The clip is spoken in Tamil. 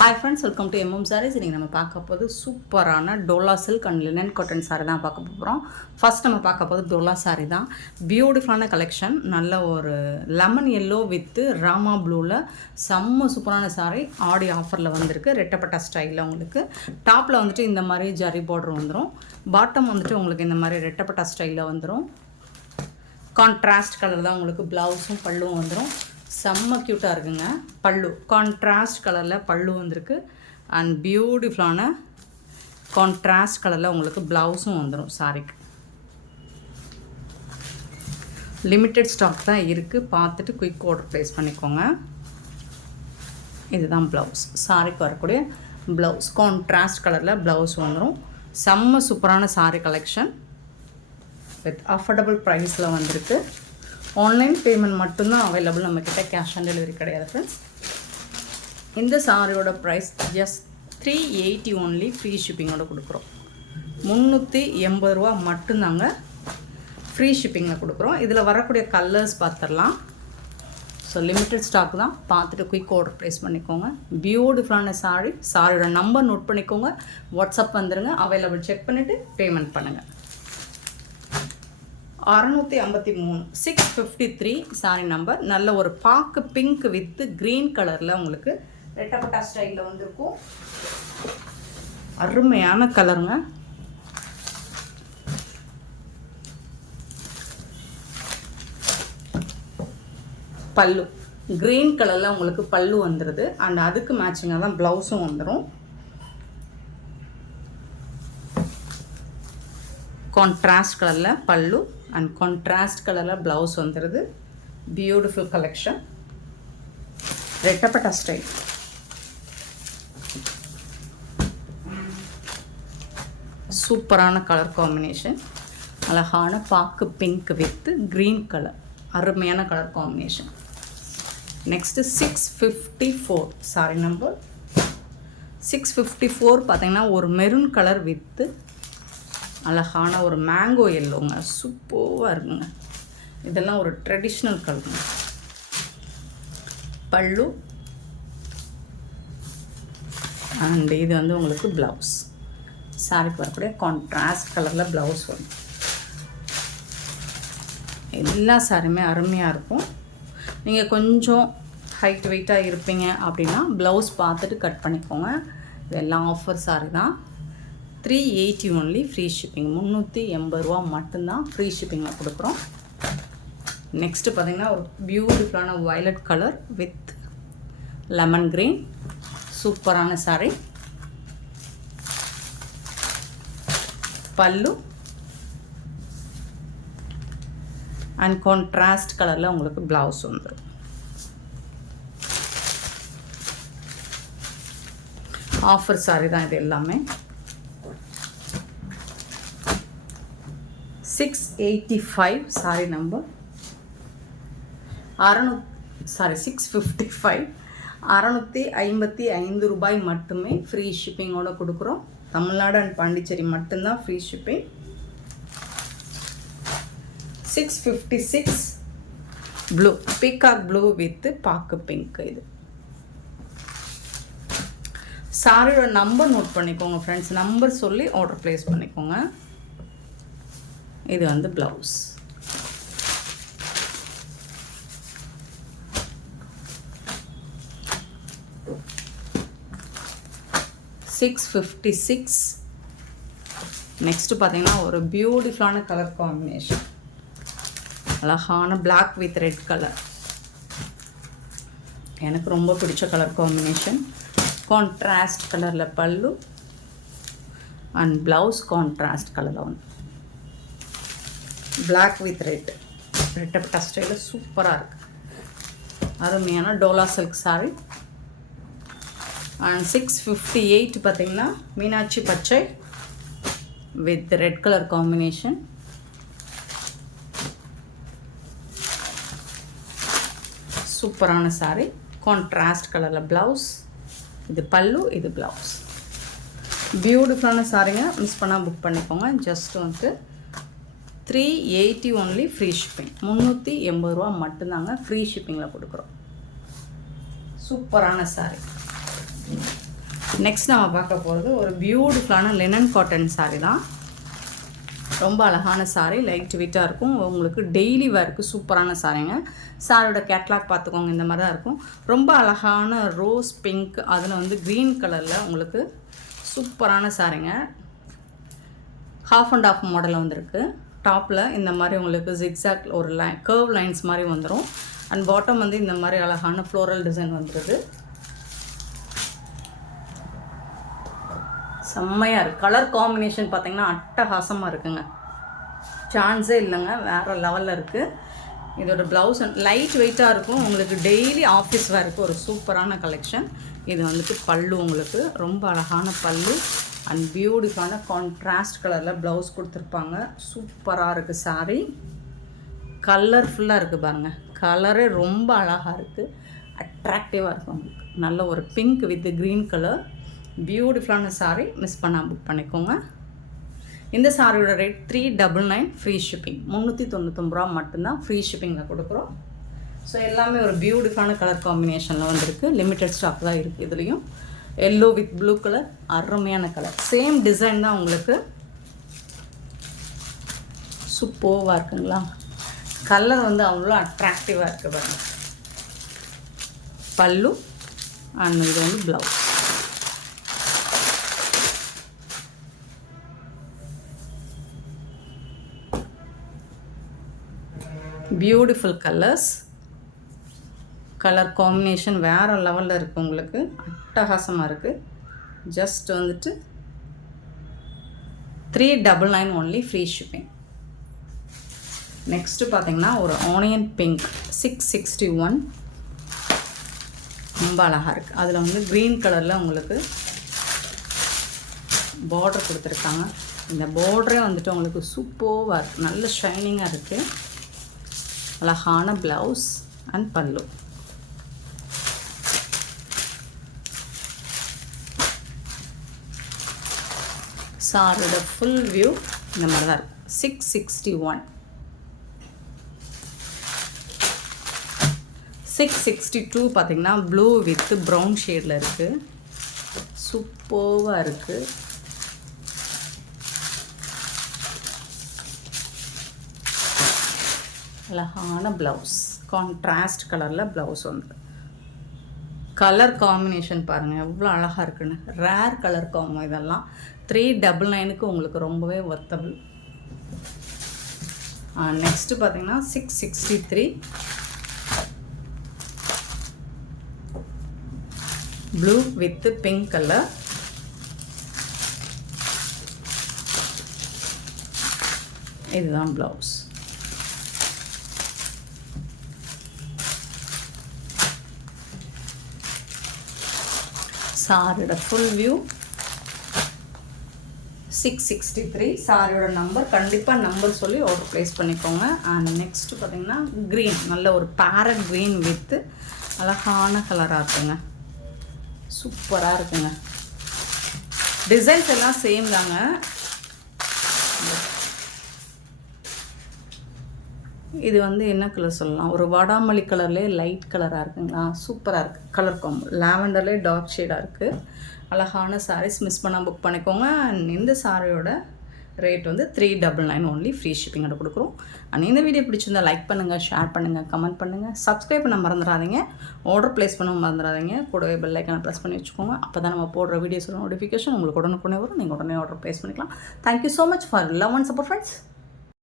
Hi friends, welcome to MM Sarees. இன்னைக்கு நம்ம பார்க்க போது சூப்பரான Dola silk and linen cotton sorry தான் பார்க்க போகிறோம். ஃபர்ஸ்ட் நம்ம பார்க்க போது டோலா சாரி தான். பியூட்டிஃபுல்லான கலெக்ஷன். நல்ல ஒரு லெமன் எல்லோ வித் ராமா ப்ளூவில் செம்ம சூப்பரான சாரி ஆடி ஆஃபரில் வந்திருக்கு. ரெட்டப்பட்ட ஸ்டைலில் உங்களுக்கு டாப்பில் வந்துட்டு இந்த மாதிரி ஜரி பார்டர் வந்துடும். பாட்டம் வந்துட்டு உங்களுக்கு இந்த மாதிரி ரெட்டப்பட்ட ஸ்டைலில் வந்துடும். கான்ட்ராஸ்ட் கலர் தான் உங்களுக்கு ப்ளவுஸும் பல்லும் வந்துடும். செம்ம க்யூட்டாக இருக்குங்க. பல்லு கான்ட்ராஸ்ட் கலரில் பல்லு வந்திருக்கு அண்ட் பியூட்டிஃபுல்லான கான்ட்ராஸ்ட் கலரில் உங்களுக்கு ப்ளவுஸும் வந்துடும். சாரிக்கு லிமிட்டட் ஸ்டாக் தான் இருக்குது. பார்த்துட்டு குயிக் ஆர்டர் ப்ளேஸ் பண்ணிக்கோங்க. இதுதான் ப்ளவுஸ். சாரிக்கு வரக்கூடிய ப்ளவுஸ் கான்ட்ராஸ்ட் கலரில் ப்ளவுஸ் வந்துடும். செம்ம சூப்பரான சாரி கலெக்ஷன் வித் அஃபோர்டபுள் ப்ரைஸில் வந்திருக்கு. ஆன்லைன் பேமெண்ட் மட்டும்தான் அவைலபிள், நம்மக்கிட்ட கேஷ் ஆன் டெலிவரி கிடையாது ஃப்ரெண்ட்ஸ். இந்த சாரியோட ப்ரைஸ் ஜஸ்ட் 380 ஒன்லி, ஃப்ரீ ஷிப்பிங்கோட கொடுக்குறோம். 380 ரூபா மட்டும்தாங்க ஃப்ரீ ஷிப்பிங்கில் கொடுக்குறோம். இதில் வரக்கூடிய கலர்ஸ் பார்த்துடலாம். ஸோ லிமிட்டட் ஸ்டாக் தான், பார்த்துட்டு குயிக் ஆர்டர் ப்ளேஸ் பண்ணிக்கோங்க. பியூட்டிஃபுல்லான சாரியோட நம்பர் நோட் பண்ணிக்கோங்க. வாட்ஸ்அப் வந்துடுங்க, அவைலபிள் செக் பண்ணிவிட்டு பேமெண்ட் பண்ணுங்கள். 653 653 சாரி நம்பர். நல்ல ஒரு பாக்கு பிங்க் வித் க்ரீன் கலரில் உங்களுக்கு ரெட்டப்பட்டா ஸ்டைலில் வந்துருக்கும். அருமையான கலருங்க. பல்லு க்ரீன் கலரில் உங்களுக்கு பல்லு வந்துடுது அண்ட் அதுக்கு மேட்சிங்காக தான் ப்ளவுஸும் வந்துடும். கான்ட்ராஸ்ட் கலரில் பல்லு அண்ட் கான்ட்ராஸ்ட் கலரில் ப்ளவுஸ் வந்துடுது. Beautiful collection. ரெட்டப்பட்டா ஸ்டைல். சூப்பரான கலர் காம்பினேஷன். அழகான பாக்கு பிங்க் வித் க்ரீன் கலர். அருமையான colour combination. Next 654 sari number 654 பார்த்தீங்கன்னா ஒரு மெரூன் கலர் வித்து அழகான ஒரு மேங்கோ எல்லோங்க. சூப்பராக இருக்குங்க. இதெல்லாம் ஒரு ட்ரெடிஷ்னல் கலருங்க. பல்லு அண்ட் இது வந்து உங்களுக்கு ப்ளவுஸ். சாரிக்கு வரக்கூடிய கான்ட்ராஸ்ட் கலரில் ப்ளவுஸ் வரும். எல்லா சாரியுமே அருமையாக இருக்கும். நீங்கள் கொஞ்சம் ஹைட் வெயிட்டாக இருப்பீங்க அப்படின்னா ப்ளவுஸ் பார்த்துட்டு கட் பண்ணிக்கோங்க. இதெல்லாம் ஆஃபர் சாரி தான். 380 ஒன்லி, ஃப்ரீ ஷிப்பிங். 380 ரூபா மட்டும்தான் ஃப்ரீ ஷிப்பிங்கில் கொடுக்குறோம். நெக்ஸ்ட்டு பார்த்திங்கன்னா ஒரு பியூட்டிஃபுல்லான violet colour with lemon green. சூப்பரான சாரி. பல்லு அண்ட் கான்ட்ராஸ்ட் கலரில் உங்களுக்கு ப்ளவுஸ் வந்துடும். ஆஃபர் சாரி தான் இது எல்லாமே. 685 சாரி நம்பர் 655 655 ரூபாய் மட்டுமே ஃப்ரீ ஷிப்பிங்கோடு கொடுக்குறோம். தமிழ்நாடு அண்ட் பாண்டிச்சேரி மட்டும்தான் free shipping. 656 blue peacock blue with பாக்கு பிங்க். இது சாரியோட நம்பர் நோட் பண்ணிக்கோங்க ஃப்ரெண்ட்ஸ். நம்பர் சொல்லி ஆர்டர் ப்ளேஸ் பண்ணிக்கோங்க. இது வந்து ப்ளவுஸ். $656. நெக்ஸ்ட்டு பார்த்தீங்கன்னா ஒரு பியூட்டிஃபுல்லான கலர் காம்பினேஷன். அழகான பிளாக் வித் ரெட் கலர். எனக்கு ரொம்ப பிடிச்ச கலர் காம்பினேஷன். கான்ட்ராஸ்ட் கலரில் பல்லு அண்ட் ப்ளவுஸ் கான்ட்ராஸ்ட் கலரில் வந்து பிளாக் வித் ரெட். ரெட்டப்பட்டா ஸ்டைலில் சூப்பராக இருக்குது. அருமையான டோலா சில்க் சாரி. அண்ட் 658 பார்த்திங்கன்னா மீனாட்சி பச்சை வித் ரெட் கலர் காம்பினேஷன். சூப்பரான சாரி. கான்ட்ராஸ்ட் கலரில் ப்ளவுஸ். இது பல்லு, இது ப்ளவுஸ். பியூட்டிஃபுல்லான சாரிங்க. மிஸ் பண்ணால் புக் பண்ணிக்கோங்க. ஜஸ்ட் வந்து 380 ஒன்லி, ஃப்ரீ ஷிப்பிங். 380 ரூபா மட்டும்தாங்க ஃப்ரீ ஷிப்பிங்கில் கொடுக்குறோம். சூப்பரான சாரி. நெக்ஸ்ட் நம்ம பார்க்க போகிறது ஒரு பியூட்டிஃபுல்லான லினன் காட்டன் சாரீ தான். ரொம்ப அழகான சாரீ, லைட் வெயிட்டாக இருக்கும். உங்களுக்கு டெய்லி வேருக்கு சூப்பரான சாரீங்க. சாரியோட கேட்லாக் பார்த்துக்கோங்க, இந்த மாதிரி தான் இருக்கும். ரொம்ப அழகான ரோஸ் பிங்க், அதில் வந்து க்ரீன் கலரில் உங்களுக்கு சூப்பரான சாரீங்க. ஹாஃப் அண்ட் ஆஃப் மாடலில் வந்திருக்கு. டாப்பில் இந்த மாதிரி உங்களுக்கு ஜிக்ஸாக் ஒரு கர்வ் லைன்ஸ் மாதிரி வந்துடும். அண்ட் பாட்டம் வந்து இந்த மாதிரி அழகான ஃப்ளோரல் டிசைன் வந்துடுது. செம்மையாக இருக்குது. கலர் காம்பினேஷன் பார்த்திங்கன்னா அட்டகாசமாக இருக்குங்க, சான்ஸே இல்லைங்க, வேறு லெவலில் இருக்குது. இதோட ப்ளவுஸ் லைட் வெயிட்டாக இருக்கும். உங்களுக்கு டெய்லி ஆஃபீஸ் வேருக்கு ஒரு சூப்பரான கலெக்ஷன். இது வந்துட்டு பல்லு, உங்களுக்கு ரொம்ப அழகான பல்லு அண்ட் பியூட்டிஃபுல்லான கான்ட்ராஸ்ட் கலரில் ப்ளவுஸ் கொடுத்துருப்பாங்க. சூப்பராக இருக்குது சாரீ. கலர்ஃபுல்லாக இருக்குது பாருங்கள், கலரே ரொம்ப அழகாக இருக்குது, அட்ராக்டிவாக இருக்கும். உங்களுக்கு நல்ல ஒரு பிங்க் வித் க்ரீன் கலர் பியூட்டிஃபுல்லான சாரீ. மிஸ் பண்ணால் புக் பண்ணிக்கோங்க. இந்த சாரியோட ரேட் 399 ஃப்ரீ ஷிப்பிங். 399 ரூபா மட்டும்தான் ஃப்ரீ ஷிப்பிங்கில் கொடுக்குறோம். ஸோ எல்லாமே ஒரு பியூட்டிஃபுல்லான கலர் காம்பினேஷனில் வந்துருக்கு. லிமிட்டட் ஸ்டாக் தான் இருக்குது. இதுலேயும் எல்லோ வித் ப்ளூ கலர், அருமையான கலர். சேம் டிசைன் தான் உங்களுக்கு. சூப்பராக இருக்குங்களா? கலர் வந்து அவ்வளோ அட்ராக்டிவாக இருக்குது பாருங்கள். பல்லு அண்ட் இது வந்து blouse. Beautiful colours, colour combination வேறு லெவலில் இருக்குது. உங்களுக்கு அட்டகாசமாக இருக்குது. ஜஸ்ட் வந்துட்டு 399 ஒன்லி ஃப்ரீ ஷிப்பிங். நெக்ஸ்ட்டு பார்த்திங்கன்னா ஒரு ஆனியன் பிங்க் 661, ரொம்ப அழகாக இருக்குது. அதில் வந்து க்ரீன் கலரில் உங்களுக்கு பார்டர் கொடுத்துருக்காங்க. இந்த பார்டரே வந்துட்டு உங்களுக்கு சூப்பராக இருக்குது, நல்ல ஷைனிங்காக இருக்குது. அழகான ப்ளவுஸ் அண்ட் பல்லு. சாரோட ஃபுல் வியூ இந்த மாதிரி தான் இருக்குது. 661. 662 பார்த்திங்கன்னா ப்ளூ வித் ப்ரௌன் ஷேடில் இருக்குது. சூப்பராக இருக்குது. அழகான ப்ளவுஸ், கான்ட்ராஸ்ட் கலரில் ப்ளவுஸ் வந்து. கலர் காம்பினேஷன் பாருங்கள் எவ்வளோ அழகாக இருக்குன்னு. ரேர் கலர் காம்போ இதெல்லாம். 399க்கு உங்களுக்கு ரொம்பவே ஒர்த்தபிள். நெக்ஸ்ட்டு பார்த்தீங்கன்னா 663 ப்ளூ வித் பிங்க் கலர். இதுதான் ப்ளவுஸ். சாரியோட ஃபுல் வியூ 663. சாரியோட நம்பர் கண்டிப்பாக நம்பர் சொல்லி ஆர்டர் ப்ளேஸ் பண்ணிக்கோங்க. அண்ட் நெக்ஸ்ட்டு பார்த்திங்கன்னா க்ரீன், நல்ல ஒரு பேரட் க்ரீன் வித் அழகான கலராக இருக்குங்க. சூப்பராக இருக்குங்க. டிசைன்ஸ் எல்லாம் சேம் தாங்க. இது வந்து என்ன கலர் சொல்லலாம், ஒரு வாடாமல்லி கலர்லேயே லைட் கலராக இருக்குங்களா, சூப்பராக இருக்குது. கலர் காம்போ லாவெண்டர்லேயே டார்க் ஷேடாக இருக்குது. அழகான சாரீஸ். மிஸ் பண்ணால் புக் பண்ணிக்கோங்க. அண்ட் இந்த சாரியோட ரேட் வந்து 399 ஒன்லி ஃப்ரீ ஷிப்பிங்கோட கொடுக்குறோம். அண்ட் இந்த வீடியோ பிடிச்சிருந்தா லைக் பண்ணுங்கள், ஷேர் பண்ணுங்கள், கமெண்ட் பண்ணுங்கள், சப்ஸ்கிரைப் பண்ண மறந்துடாதீங்க, ஆர்டர் ப்ளேஸ் பண்ண மறந்துடாதீங்க. கூடவே பெல் ஐக்கானை ப்ரெஸ் பண்ணி வச்சுக்கோங்க. அப்போ தான் நம்ம போடுற வீடியோஸோட நோட்டிஃபிகேஷன் உங்களுக்கு உடனுக்குடனே வரும். நீங்கள் உடனே ஆர்டர் ப்ளேஸ் பண்ணிக்கலாம். Thank you so much for love and support friends.